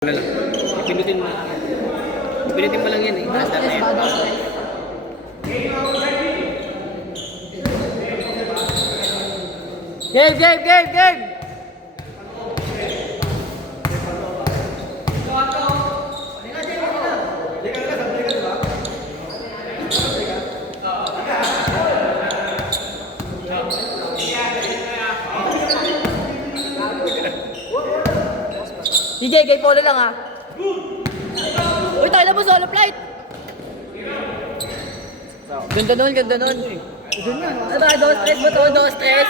Na lang. Pinutin mo lang. Pinutin mo lang yan eh. Nasa na yan. Game! DJ, game polo lang ah. Uy, tayo na mo solo flight. Ganda nun. Ano ba, dos stress ba to? Dos stress?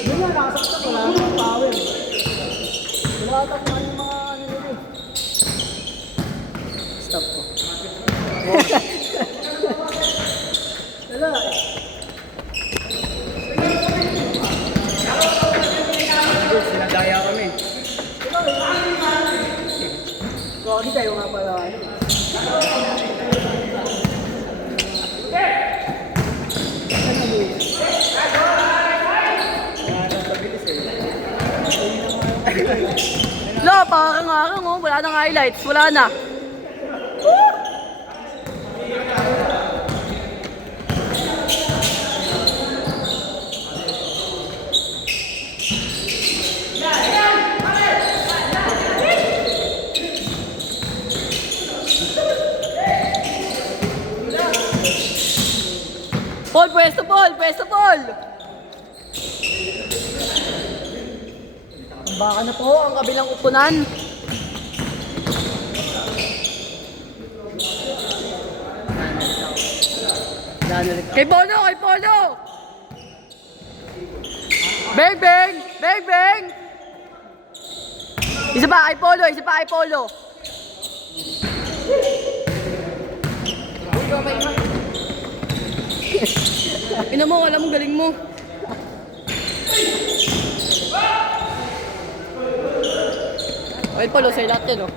Yun nga, nakasaksak. Wala akong power. Wala akong mga ano nila. Stop ko. Wala. Sinadaya kami. Sorry kayo nga pala. Lo, pakakang-akang oh. Wala nang highlights. Wala na. Paul, pwesto Paul! Baka na po ang kabilang upunan. Kay Polo! Bang! Isa pa kay Polo. Ina mo, alam mo, galing mo. Ay, Polo, sa'yo lahat yan, oh.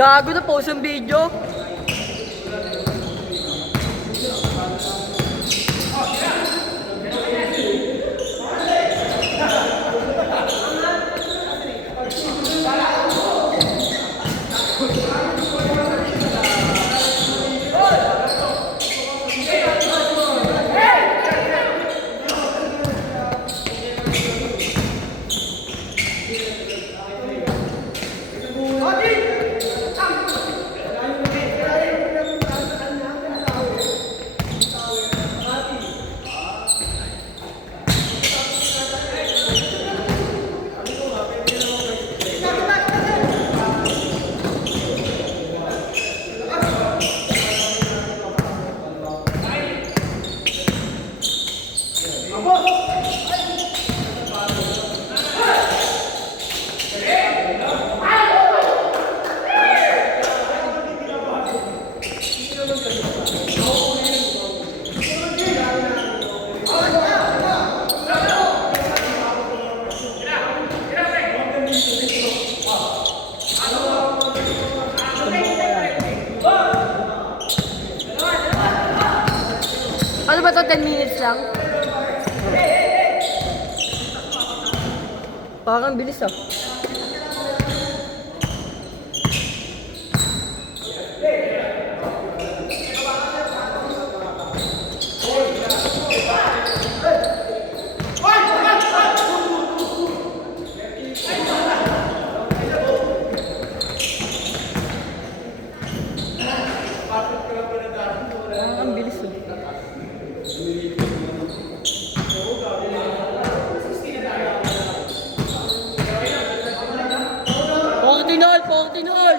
Gago na post yung video. ba to 10 minutes lang? Parang bilis ah. Ang bilis ah. Portinol! Portinol!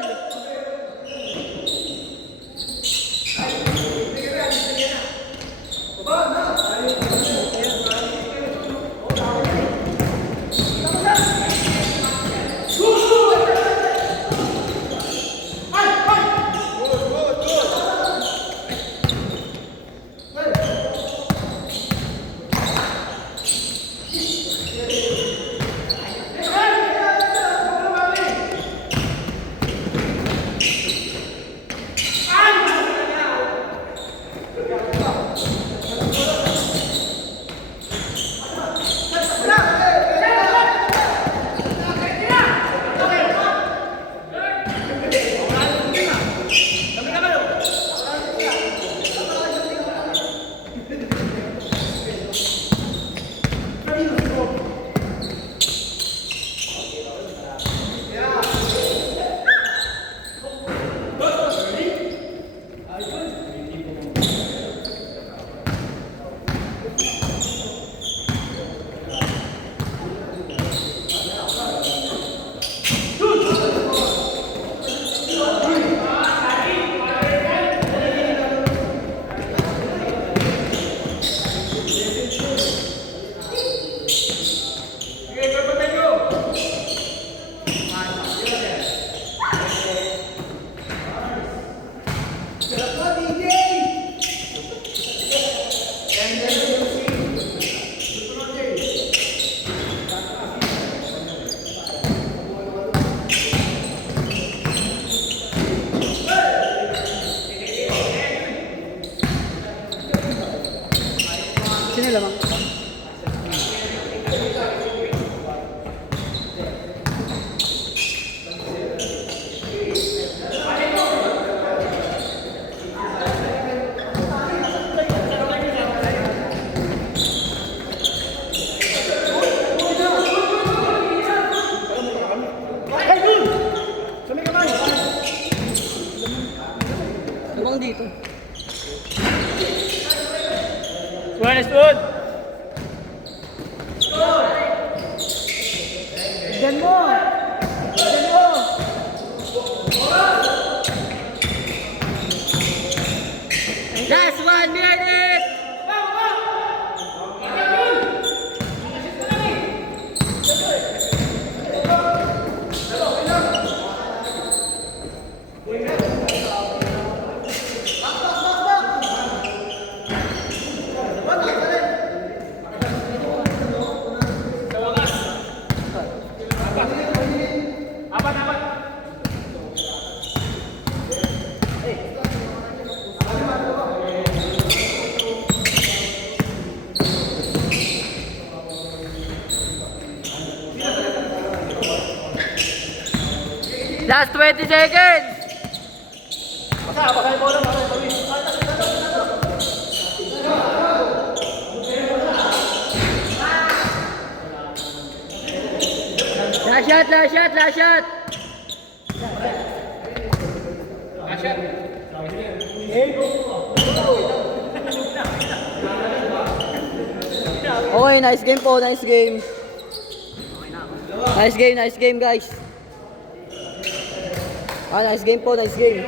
Sino lamang? Lamang dito. Suarez doon! Tignan mo! Tignan mo! Last 1 minute! Last 20 seconds! Last shot, last shot, last shot! Okay, nice game po, nice game. Nice game guys. Nice game po, nice game.